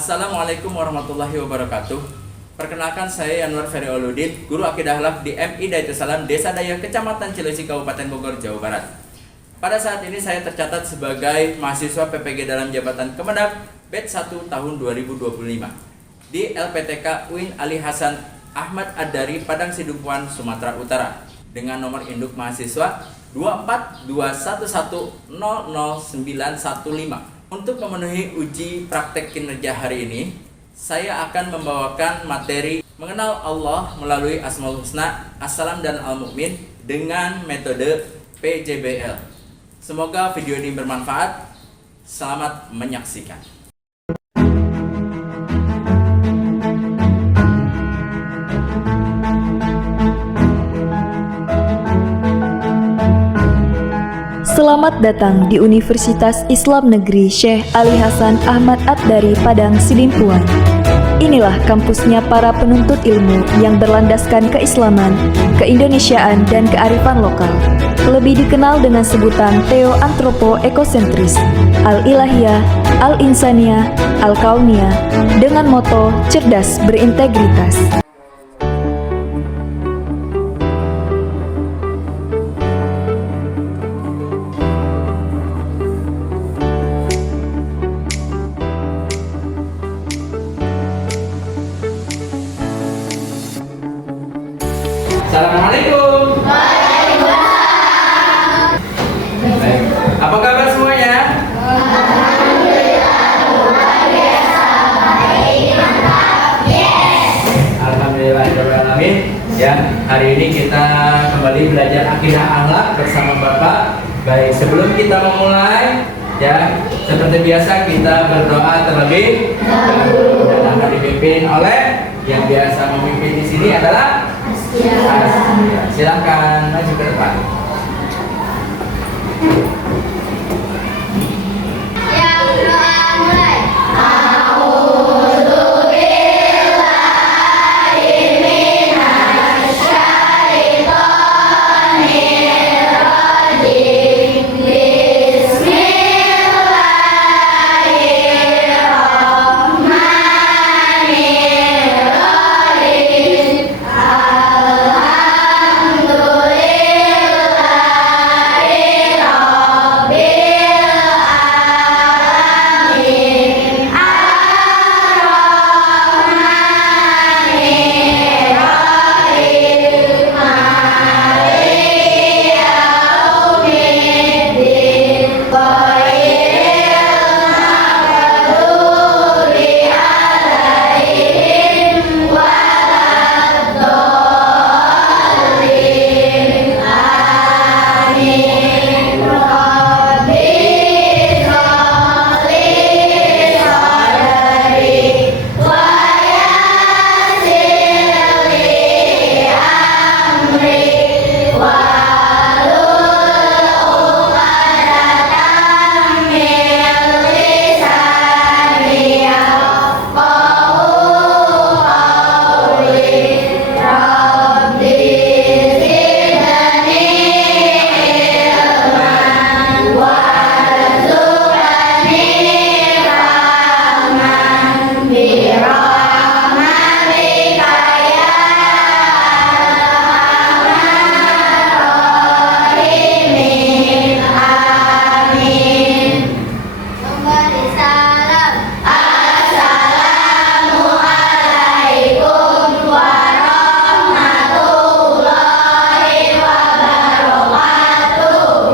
Assalamualaikum warahmatullahi wabarakatuh. Perkenalkan, saya Yanwar Ferry Oludin, guru akidah akhlak di MI Daitusalam, Desa Daya, Kecamatan Cileusi, Kabupaten Bogor, Jawa Barat. Pada saat ini saya tercatat sebagai mahasiswa PPG dalam jabatan Kemendak batch 1 tahun 2025 di LPTK UIN Ali Hasan Ahmad Ad-Dari, Padang Sidempuan, Sumatera Utara, dengan nomor induk mahasiswa 24211000915. Untuk memenuhi uji praktek kinerja hari ini, saya akan membawakan materi mengenal Allah melalui Asmaul Husna, As-Salam dan Al-Mu'min dengan metode PJBL. Semoga video ini bermanfaat. Selamat menyaksikan. Selamat datang di Universitas Islam Negeri Syekh Ali Hasan Ahmad Ad-Dari, Padang Sidempuan. Inilah kampusnya para penuntut ilmu yang berlandaskan keislaman, keindonesiaan, dan kearifan lokal. Lebih dikenal dengan sebutan Theo-Antropo-Ekosentris, Al-Ilahiyah, Al-Insaniyah, Al-Kauniyah, dengan moto cerdas berintegritas. Assalamualaikum. Waalaikumsalam. Baik. Apa kabar semuanya? Alhamdulillah, luar biasa. Baik, mantap. Yes. Alhamdulillahirrahmanirrahim. Ya, hari ini kita kembali belajar akidah akhlak bersama Bapak. Baik, sebelum kita memulai, ya, seperti biasa kita berdoa terlebih dahulu dan akan dipimpin oleh yang biasa memimpin di sini adalah silakan maju ke depan. Yang doa mulai.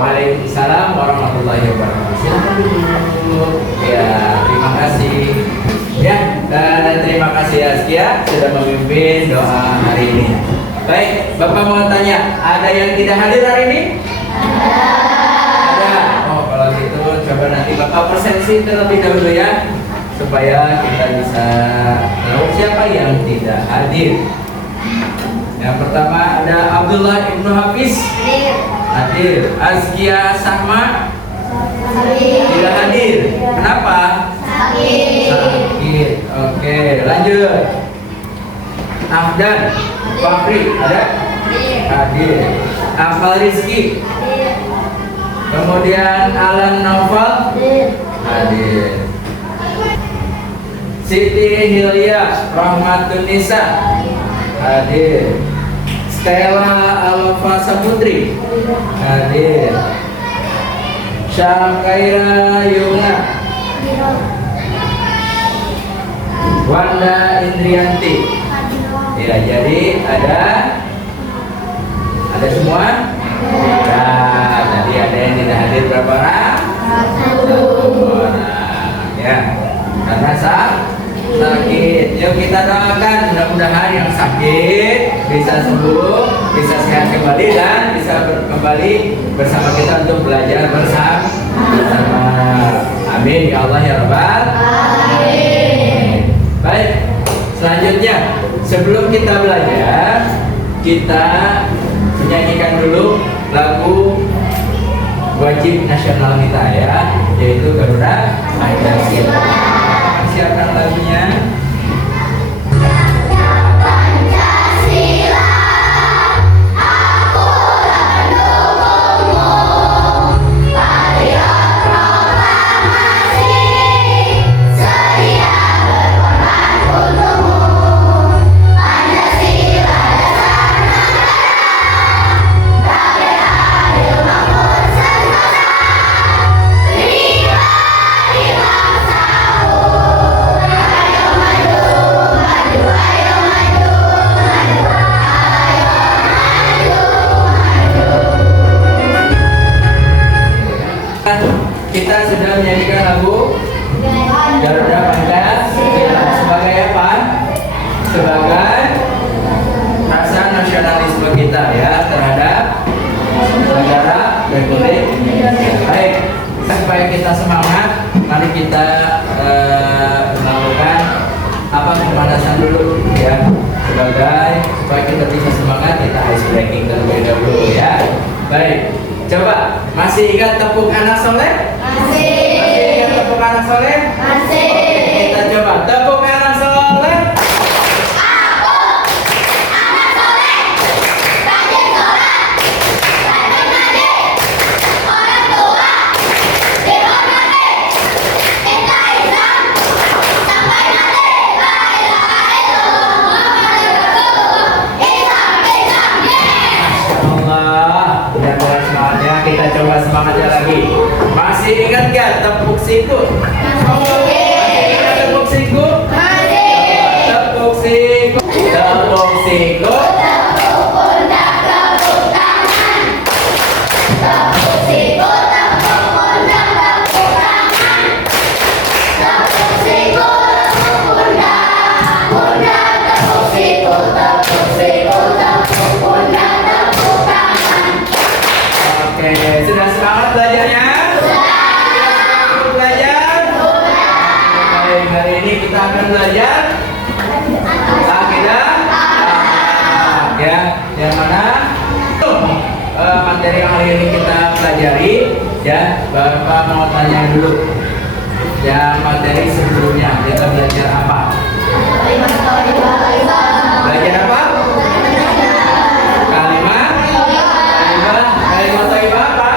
Waalaikumsalam warahmatullahi wabarakatuh. Silakan duduk. Ya, terima kasih. Ya, dan terima kasih Askia sudah memimpin doa hari ini. Baik, Bapak mau tanya, ada yang tidak hadir hari ini? Ada. Oh, kalau gitu coba nanti Bapak presensi terlebih dahulu ya, supaya kita bisa tahu siapa yang tidak hadir. Yang pertama ada Abdullah Ibnu Hafiz. Hadir. Askia Sahma tidak hadir. Kenapa? Sakit. Oke, lanjut. Afdan Fakri ada? Hadir. Afal Rizki. Kemudian Alan Naufal hadir. Siti Hilya Rahmatunisa hadir. Stella Alfa Samudri hadir. Syakaira Yuna, Wanda Indrianti. Ya, jadi ada semua. Nah, tadi ada yang tidak hadir berapa orang? Satu orang. Ya, karena sakit. Yuk kita doakan mudah-mudahan yang sakit bisa sembuh, bisa sehat kembali dan bisa kembali bersama kita untuk belajar bersama. Amin ya Allah ya Rabbal Alamin. Baik, selanjutnya sebelum kita belajar, kita menyanyikan dulu lagu wajib nasional kita ya, yaitu Garuda Pancasila. Siapkan lagunya. Kita sudah menyanyikan lagu Garuda Pancasila sebagai apa? Sebagai rasa nasionalisme kita ya terhadap negara Republik Indonesia. Baik, supaya kita semangat, mari kita melakukan pemanasan dulu ya, sebagai supaya kita bisa semangat, kita ice breaking terlebih dahulu ya. Baik, coba masih ingat tepuk anak soleh? Masih ingat tepuk anak soleh? Masih. Oke, kita coba tepuk anak soleh. Aku anak soleh, rajin sholat, rajin ngaji, orang tua dihormati, kita Islam sampai mati. La ilaha illallah Muhammadur Rasulullah. Islam, yes. Allah, udah mulai semangatnya, kita coba semangatnya lagi. Masih ingat gak tepuk siku? Masih ingat tepuk siku? Tepuk siku, tepuk siku. Tepuk pundak, tepuk tangan. Tepuk siku, tepuk pundak, tepuk tangan. Tepuk siku, tepuk pundak, pundak, tepuk siku, tepuk siku, tepuk pundak, tepuk tangan. Oke, sudah semangat belajarnya? Sudah belajar? Baik, hari ini kita akan belajar akidah ya, yang mana materi yang hari ini kita pelajari ya. Bapak mau tanya dulu, yang materi sebelumnya kita belajar apa? Belajar apa? Kalimat thayyibah apa?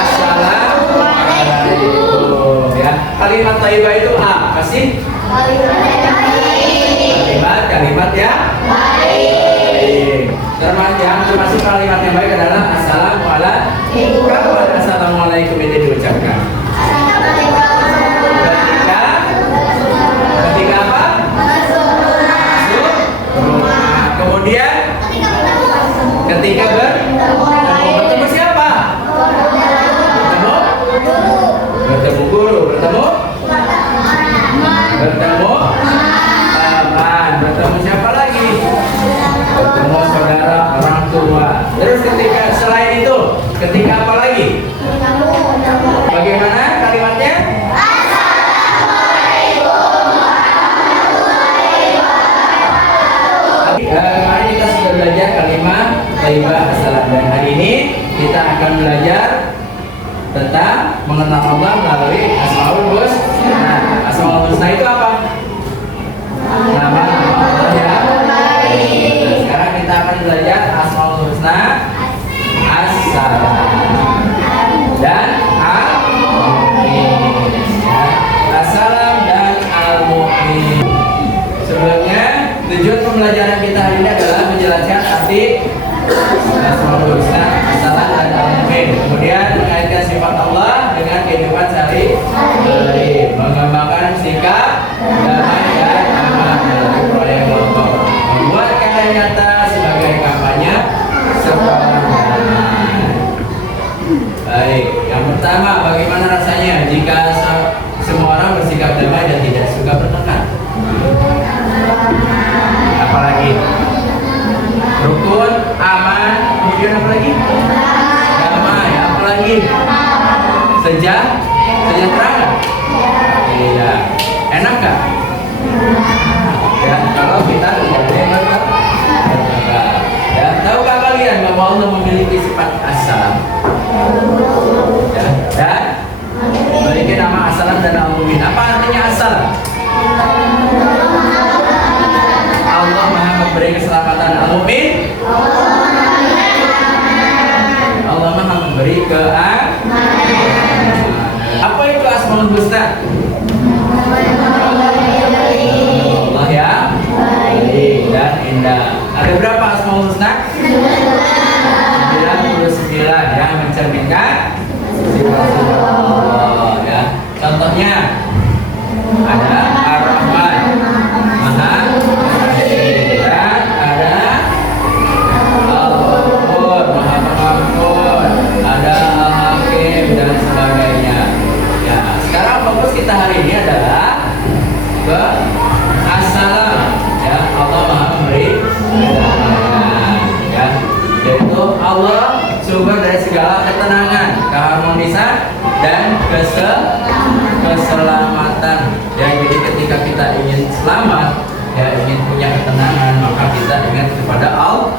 Assalamualaikum ya. Kalimat thayyibah itu apa sih? Kalimat ya baik. Termasuk kalimat yang baik adalah assalamualaikum. Kapan assalamualaikum ini diucapkan? Ketika apa? Masuk rumah. Kemudian ketika bertemu siapa? Bertemu guru, bertemu teman, bertemu siapa lagi? Bertemu saudara, orang tua. Terus ketika selain itu, ketika apa lagi? Bagaimana kalimatnya? Kemarin kita sudah belajar kalimat thayyibah assalam, dan hari ini kita akan belajar tentang mengenal Allah melalui Asmaul Husna. Asmaul Husna itu apa? Nama Allah ya. Sekarang kita akan belajar Asmaul Husna, As-Salam dan Al-Mu'min. As-Salam dan Al-Mu'min. baik. Rukun, aman, kemudian apa lagi? Damai, apa lagi? Sejahtera. Iya. Enak nggak? Ya, kalau kita tidak ada yang berkata. Ya, tahukah kalian bahwa Allah memiliki sifat as-salam? Ya, dan memiliki nama as-salam dan al-mu'min. Apa artinya as-salam? Allah Maha memberi keselamatan. Al-mu'min? Allah Maha memberi keamanan. Apa itu Asmaul Husna? Allah ya baik dan indah. Ada berapa Asmaul Husna? 99 yang mencerminkan sifat-sifat Allah ya. Contohnya ada Ar-Rahman, Maha Pengasih, dan ada Al-Ghafur, Maha Pengampun, ada Al-Hakim dan sebagainya. Ya, sekarang fokus kita hari ini adalah ke as-salam. Ya, Allah Maha memberi ketenangan. Ya, yaitu Allah sumber dari segala ketenangan, keharmonisan dan keselamatan. Ya, jadi ketika kita ingin selamat, ya ingin punya ketenangan, maka kita ingat kepada Allah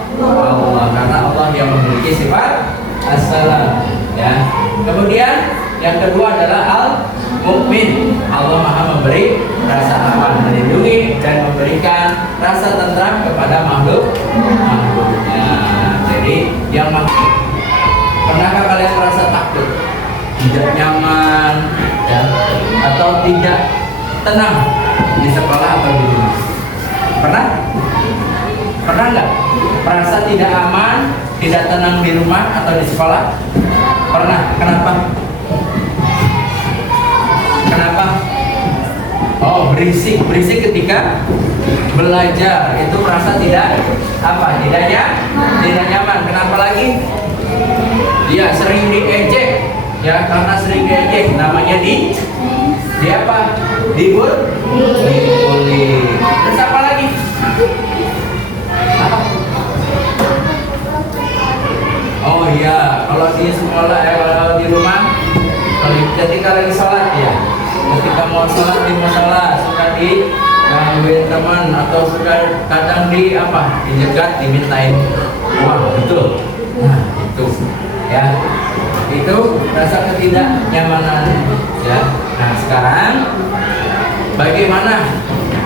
karena Allah yang memiliki sifat as-salam. Ya. Kemudian yang kedua adalah al-mu'min. Allah Maha memberi rasa aman, melindungi dan memberikan rasa tentram kepada makhluknya. Jadi yang pernahkah kalian merasa takut, tidak nyaman, ya, atau tidak tenang di sekolah atau di rumah? Pernah? Pernah nggak? Merasa tidak aman, tidak tenang di rumah atau di sekolah? Pernah. Kenapa? Kenapa? Oh, berisik ketika belajar itu merasa tidak tidak nyaman. Kenapa lagi? Dia sering diejek, ya karena sering diejek namanya di apa? Dibully. Terus apa lagi? Apa? Oh iya, kalau di sekolah, kalau di rumah, ketika lagi sholat ya, ketika mau sholat di musola suka digangguin teman atau suka kadang dijegat, dimintain uang, betul. Nah itu, ya, itu rasa ketidaknyamanan, ya. Nah sekarang bagaimana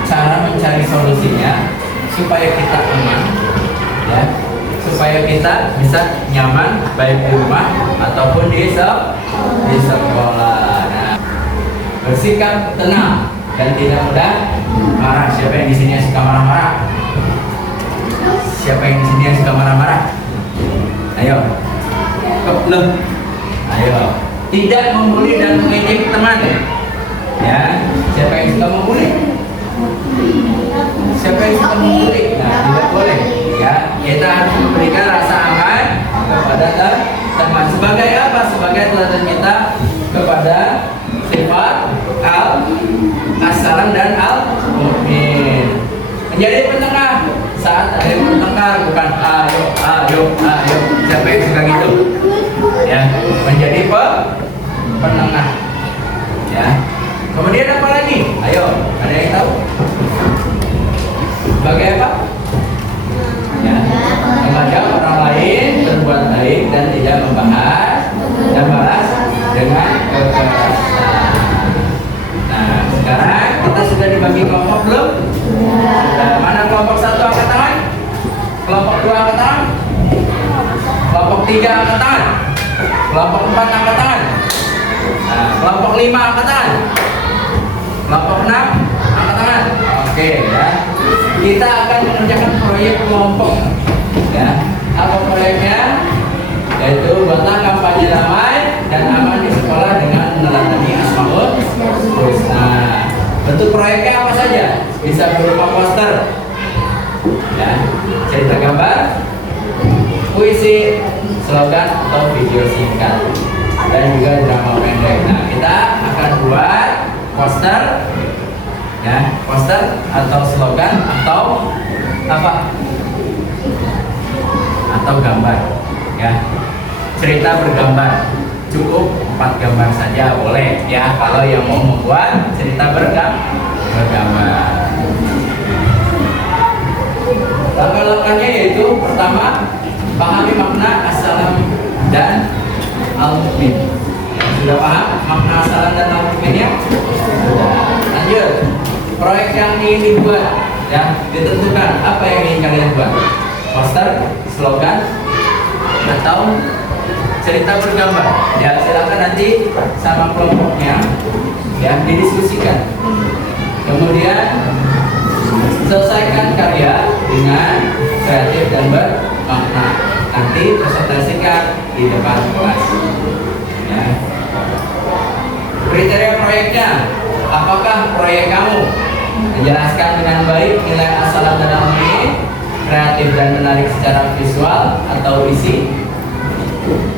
cara mencari solusinya supaya kita aman, ya, supaya kita bisa nyaman baik di rumah ataupun di sekolah. Nah, bersikap tenang dan tidak mudah marah. Siapa yang di sini yang suka marah-marah? Siapa yang di sini yang suka marah-marah? Ayo, keplem. Ayo, tidak membuli dan mengejek teman. Ya, siapa yang suka membuli? Siapa yang suka membuli? Nah, tidak boleh. Ya, kita harus memberikan rasa aman kepada teman. Sebagai apa? Sebagai teladan kita kepada sifat as-salam dan al-mu'min. Menjadi penengah saat ada yang bertengkar, bukan ayo. Siapa yang suka gitu? Ya, menjadi penengah. Ya. Kemudian apa lagi? Ayo, ada yang tahu? Sebagai apa? Ya, mengajak orang lain berbuat baik dan tidak membahas dan balas dengan kekerasan. Nah, sekarang kita sudah dibagi kelompok belum? Nah, mana kelompok 1 angkat tangan? Kelompok 2 angkat tangan? Kelompok 3 angkat tangan? Kelompok 4 angkat tangan? Nah, kelompok 5 angkat tangan? Kelompok 6 angkat tangan? Oke, ya. Kita akan mengerjakan proyek kelompok, ya. Apa proyeknya? Yaitu buatlah kampanye damai dan aman di sekolah dengan meneladani Asmaul Husna. Bentuk proyeknya apa saja? Bisa berupa poster, ya, cerita gambar, puisi, slogan atau video singkat, dan juga drama pendek. Nah, kita akan buat poster Ya, poster atau slogan atau apa? Atau gambar. Ya, cerita bergambar. Cukup 4 gambar saja boleh ya kalau yang mau membuat cerita bergambar. Langkah-langkahnya yaitu pertama, pahami makna assalam dan al-mukmin. Sudah paham makna assalam dan al-mukminnya? Sudah. Lanjut. Proyek yang ingin dibuat ya, ditentukan apa yang ingin kalian buat. Poster, slogan, atau cerita bergambar. Ya, silakan nanti sama kelompoknya ya didiskusikan. Kemudian selesaikan karya dengan kreatif dan bermakna. Nanti presentasikan di depan kelas. Ya. Kriteria proyeknya, apakah proyek kamu menjelaskan dengan baik nilai assalam dan al-mukmin, kreatif dan menarik secara visual atau isi,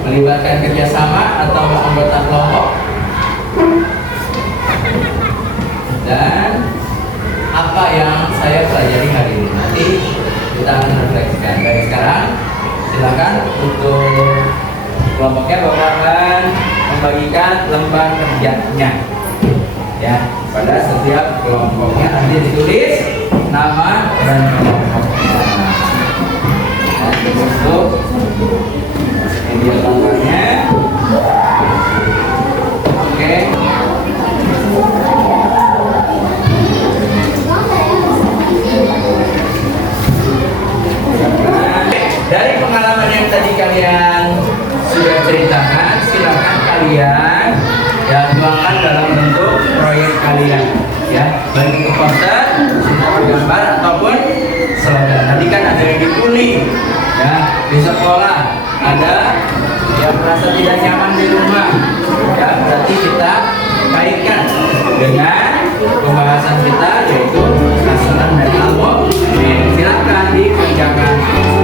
melibatkan kerjasama atau anggota kelompok, dan apa yang saya pelajari hari ini. Nanti kita akan refleksikan. Baik, sekarang silakan untuk kelompoknya Bapak akan membagikan lembar kerjanya ya pada setiap kelompoknya. Nanti ditulis nama dan kelompoknya. Dan untuk media lembarnya, oke. Dari pengalaman yang tadi kalian sudah ceritakan, silakan kalian ya tuangkan dalam bentuk proyek kalian ya, baik itu poster, cerita bergambar ataupun slogan. Tadi kan ada yang dikuli ya di sekolah, ada yang merasa tidak nyaman di rumah ya, berarti kita kaitkan dengan pembahasan kita yaitu assalam dan al-mukmin. Silakan dikerjakan sekarang.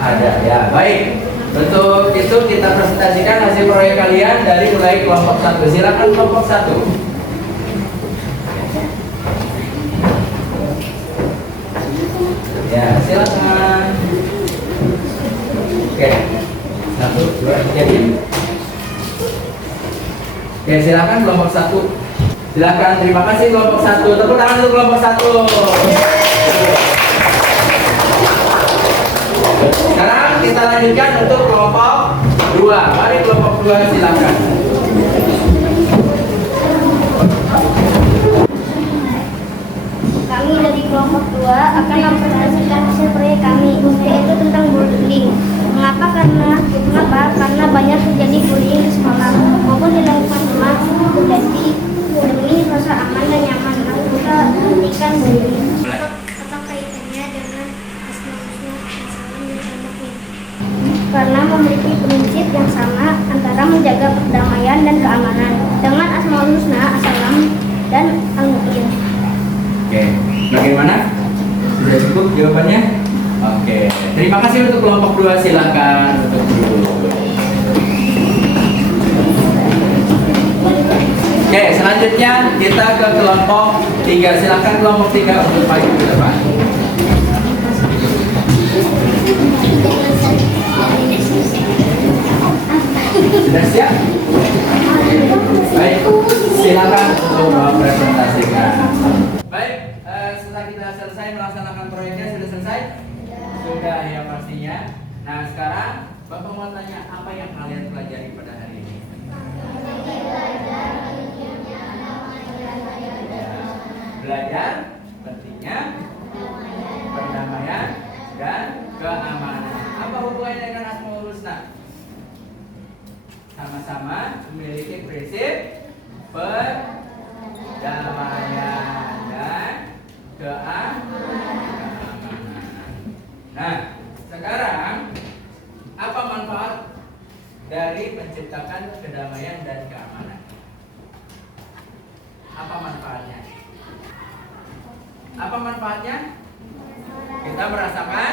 Ada ya, baik. Untuk itu kita presentasikan hasil proyek kalian dari mulai kelompok 1. Silakan kelompok 1. Ya, silakan. Oke. 1, 2, 3. Oke, silakan kelompok 1. Silakan, terima kasih kelompok 1. Tepuk tangan untuk kelompok 1. Sekarang kita lanjutkan untuk kelompok 2. Mari kelompok 2 silakan. Kami dari kelompok 2 akan mempresentasikan hasil proyek kami, yaitu tentang bullying. Mengapa? Karena banyak terjadi bullying di sekolah maupun di lingkungan rumah. Jadi demi rasa aman dan nyaman, mari kita hentikan bullying. Apa kaitannya dengan asma-asma yang sama? Karena memiliki prinsip yang sama antara menjaga perdamaian dan keamanan dengan Asmaul Husna, As-Salam, dan Al-Mu'min. Oke, bagaimana? Sudah cukup jawabannya? Oke, terima kasih untuk kelompok 2, silakan untuk duduk. Oke, selanjutnya kita ke kelompok 3, silakan kelompok 3 untuk maju ke depan. Sudah siap? Baik, silakan untuk mempresentasikan. Baik, setelah kita selesai melaksanakan proyeknya, sudah selesai? Sudah ya pastinya. Nah sekarang Bapak mau tanya, apa yang kalian pelajari pada hari ini? Belajar pentingnya perdamaian dan keamanan. Apa hubungannya dengan Asmaul Husna? Sama-sama memiliki prinsip perdamaian dan keamanan. Nah, sekarang apa manfaat dari menciptakan kedamaian dan keamanan? Apa manfaatnya? Apa manfaatnya? Kita merasakan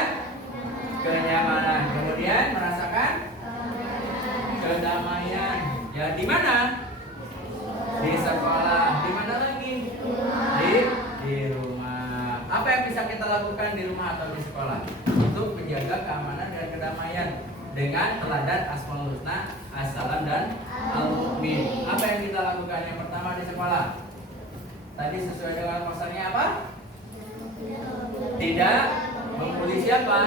kenyamanan, kemudian merasakan kedamaian. Ya, di mana? Di sekolah. Di mana lagi? Di rumah. Apa yang bisa kita lakukan di rumah atau di sekolah untuk menjaga keamanan dan kedamaian dengan teladan Asmaul Husna, As-Salam, dan Al-Mu'min? Apa yang kita lakukan? Yang pertama di sekolah. Tadi sesuai dengan posternya apa? Tidak membuli siapa?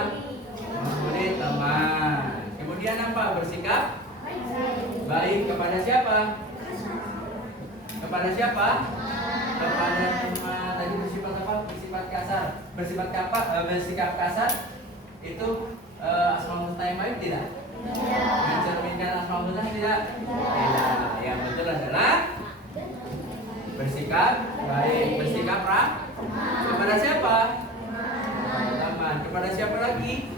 Membuli teman. Kemudian apa? Bersikap baik kepada siapa? Kepada siapa? Kepada teman. Tadi bersifat apa? Bersifat kasar. Bersikap kasar itu Asmaul Husna yang baik tidak? Mencerminkan Asmaul Husna tidak? Tidak. Yang betul adalah bersikap baik. Bersikap ramah. Kepada siapa? Teman. Kepada siapa lagi?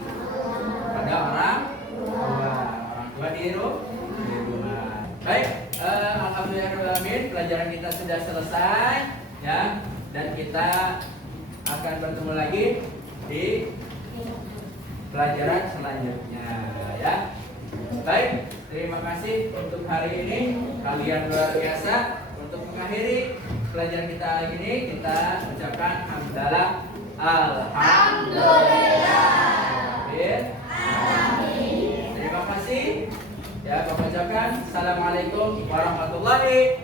Kepada orang tua. Orang tua di rumah. Baik, alhamdulillahirobbilalamin, pelajaran kita sudah selesai ya, dan kita akan bertemu lagi di pelajaran selanjutnya ya. Baik, terima kasih untuk hari ini, kalian luar biasa. Untuk mengakhiri pelajaran kita hari ini, kita ucapkan hamdalah, alhamdulillah. Amin. Terima kasih. Ya, Bapak ucapkan assalamualaikum warahmatullahi